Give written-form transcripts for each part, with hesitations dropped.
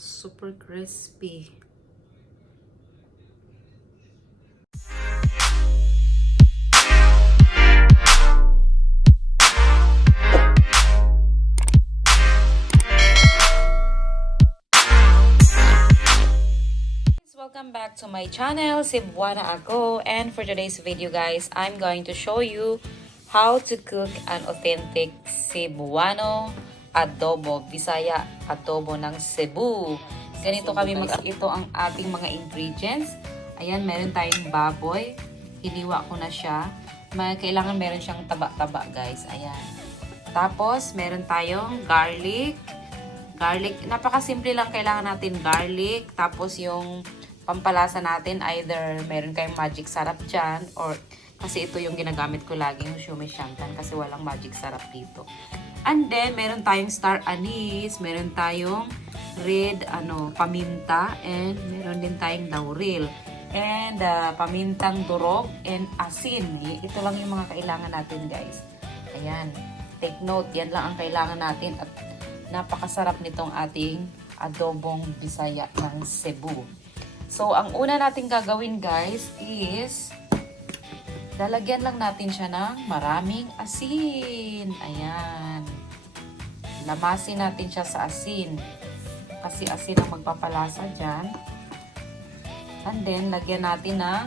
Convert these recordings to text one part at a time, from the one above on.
Super crispy. Welcome back to my channel, Cebuanaako, and for today's video guys, I'm going to show you how to cook an authentic Cebuano adobo, Bisaya adobo ng Cebu. Ganito kami ito ang ating mga ingredients. Ayan, meron tayong baboy. Hiniwa ko na siya. Kailangan meron siyang taba-taba guys. Ayan. Tapos, meron tayong garlic. Napakasimple lang, kailangan natin garlic. Tapos yung pampalasa natin, either meron kayong magic sarap dyan, or kasi ito yung ginagamit ko lagi, yung shume shantan, kasi walang magic sarap dito. And then, meron tayong star anise, meron tayong red paminta, and meron din tayong laurel, and pamintang durog, and asin. Ito lang yung mga kailangan natin guys. Ayan, take note, yan lang ang kailangan natin, at napakasarap nitong ating adobong Bisaya ng Cebu. So, ang una natin gagawin guys is lalagyan lang natin siya ng maraming asin. Ayan. Lamasin natin siya sa asin. Kasi asin ang magpapalasa dyan. And then, lagyan natin ng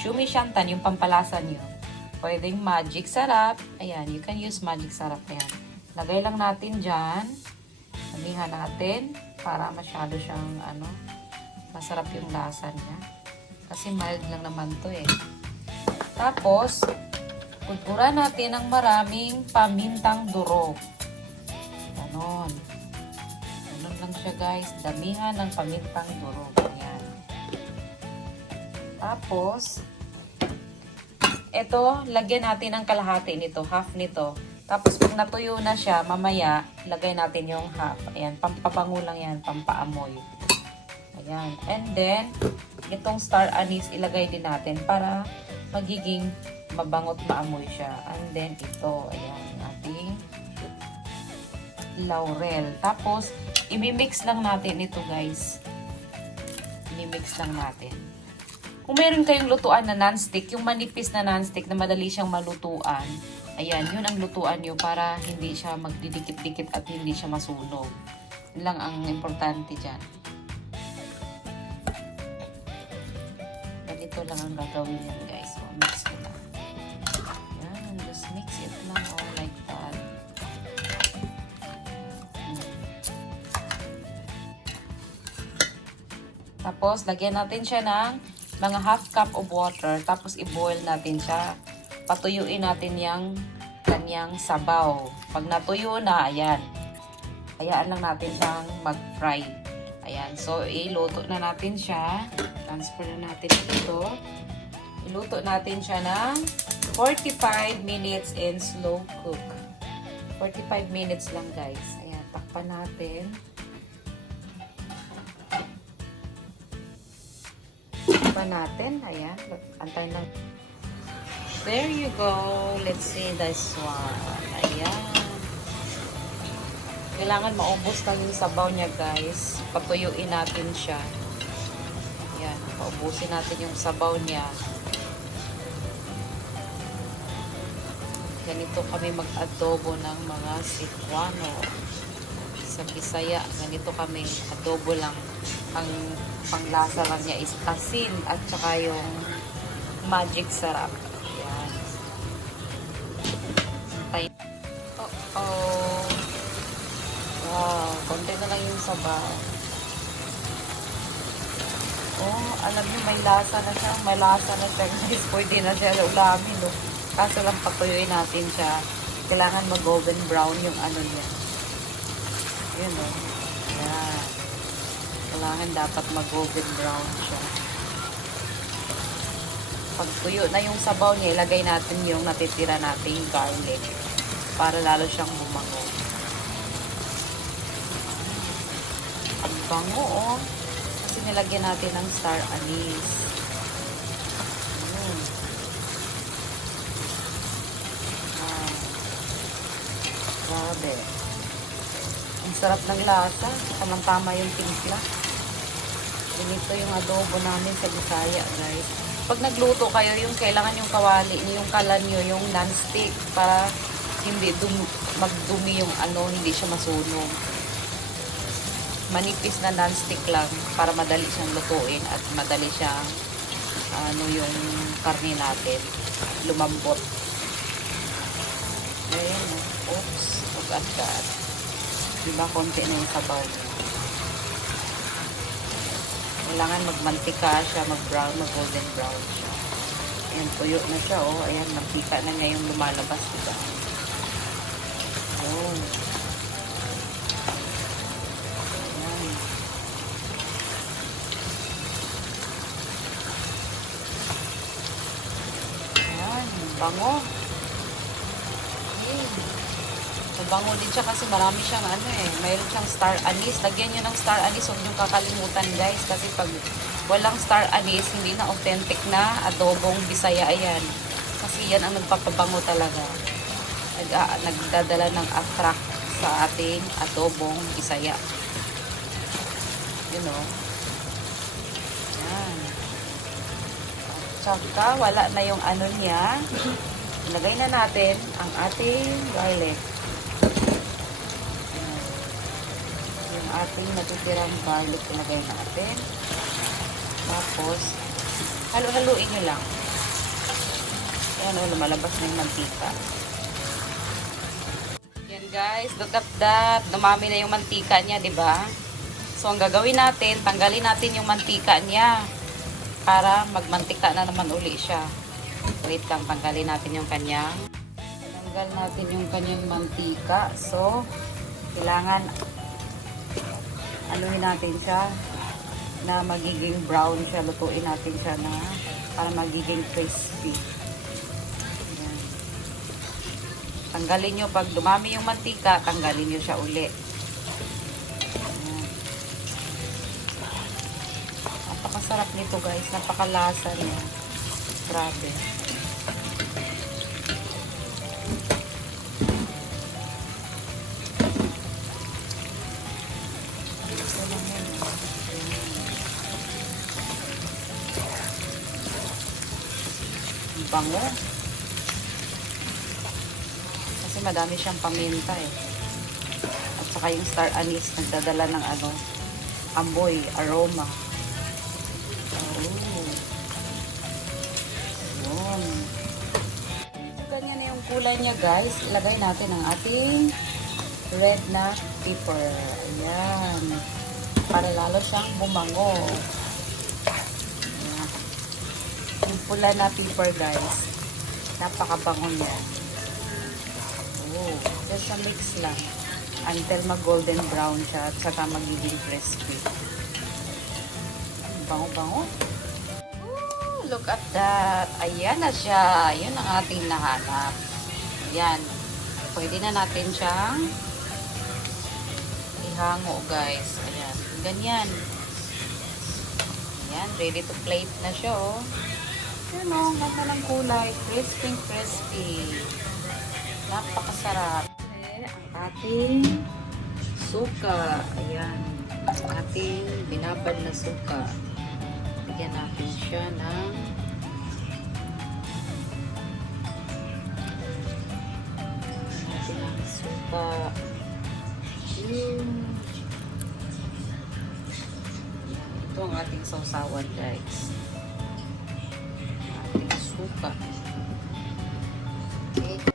shume shantan, yung pampalasa niyo. Pwedeng magic sarap. Ayan, you can use magic sarap. Ayan. Lagay lang natin dyan. Damihan natin para masyado siyang masarap yung lasa niya. Kasi mild lang naman to eh. Tapos, pudpuran natin ng maraming pamintang durog. Ganon. Ganon lang siya guys. Damihan ng pamintang durog. Ayan. Tapos, ito, lagyan natin ng kalahati nito, half nito. Tapos, pag natuyo na siya, mamaya, lagay natin yung half. Ayan, pampabango lang yan, pampaamoy. Ayan. And then, itong star anise, ilagay din natin para magiging mabangot maamoy siya. And then, ito, ayan, ating laurel. Tapos, imimix lang natin ito, guys. Imimix lang natin. Kung meron kayong lutuan na non-stick, yung manipis na non-stick na madali siyang malutuan, ayan, yun ang lutuan nyo para hindi siya magdidikit-dikit at hindi siya masunog. Yun lang ang importante dyan. Ganito lang ang gagawin nyo guys. So, mix ko lang. Ayan, just mix it lang all like that. Tapos, lagyan natin siya ng mga half cup of water. Tapos, i-boil natin siya. Patuyuin natin yung kanyang sabaw. Pag natuyo na, ayan. Hayaan lang natin siyang mag-fry. Ayan. So, iluto na natin siya. Transfer na natin ito. Iluto natin siya ng 45 minutes in slow cook. 45 minutes lang, guys. Ayan. Takpan natin. Takpan natin. Ayan. Antayin lang. There you go. Let's see this one. Ayan. Kailangan maubos lang yung sabaw niya, guys. Patuyuin natin siya. Ayan. Paubusin natin yung sabaw niya. Ganito kami mag-adobo ng mga Cebuano. Sa Bisaya, ganito kami. Adobo lang. Ang panglasa lang niya is asin at saka yung magic sarap. Oh. Wow, konti na lang yung sabaw. Oh, alam niyo may lasa na siya. May lasa na siya. Guys, pwede na siya ulamin. No? Kaso lang patuyuin natin siya. Kailangan mag-golden brown yung niya. Yun o. Yan. Kailangan dapat mag-golden brown siya. Pag tuyo na yung sabaw niya, ilagay natin yung natitira nating garlic para lalo siyang bumango. Ang bango, oh. Kasi nilagyan natin ng star anise. Grabe. Sarap ng lasa. Tamang-tama yung timpla. Ganito yung adobo namin sa Bisaya, guys. Pag nagluto kayo, yung kailangan yung kawali, yung kalan nyo, yung non-stick para hindi magdumi yung ano, hindi siya masunog. Manipis na non-stick lang para madali siyang lutuin at madali siyang ano yung karne natin lumambot. Ayan, oops, agad-agad. Diba, konti na yung sabaw niya. Kailangan magmantika siya, mag-brown, mag-golden brown siya. Ayan, tuyo na siya, oh. Ayan, mantika na niya yung lumalabas, diba? Oh. Ayan. Ayan, bango. Ayan. Mabango din siya kasi marami siyang ano eh. Mayroon siyang star anise. Lagyan nyo ng star anise. Huwag nyo kakalimutan, guys. Kasi pag walang star anise, hindi na authentic na adobong Bisaya. Ayan. Kasi yan ang nagpapabango talaga. Nagdadala ng attract sa ating adobong Bisaya. You know. Ayan. Tsaka wala na yung ano niya. Ilagay na natin ang ating garlic. Yung ating natutirang garlic ilagay natin. Tapos, halo-haluin nyo lang. Ayan o, lumalabas na yung mantika. Yan guys, look at that. Dumami na yung mantika niya, diba? So, ang gagawin natin, tanggalin natin yung mantika niya para magmantika na naman uli siya. Wait lang, tanggalin natin yung kanyang. Tanggal natin yung kanyang mantika. So, kailangan anuhin natin siya na magiging brown siya. Lutuin natin siya na para magiging crispy. Ayan. Tanggalin nyo. Pag dumami yung mantika, tanggalin nyo siya uli. Ayan. Napakasarap nito guys. Napakalasa niya. Grabe. Bango. Kasi madami siyang paminta eh. At saka yung star anise nagdadala ng ano, amoy, aroma. Oh. Yun. Ganyan na yung kulay niya guys. Ilagay natin ang ating red na pepper. Ayan. Para lalo siyang bumango. Yung pula na pepper guys, napakabango niya. Oh, just a mix lang until mag golden brown siya at saka magiging crispy. Bango-bango. Look at that. Ayan na siya. Yun ang ating nahanap. Ayan. Pwede na natin siyang ihango guys. Ayan. Ganyan. Ayan. Ready to plate na siya oh. Ayan o, ganda ng kulay. Crispy, crispy. Napakasarap. Okay, ang ating suka. Ayan. Ang ating binabad na suka. Bigyan natin siya ng ating suka. Ito ang ating sausawan guys. Suka. Okay.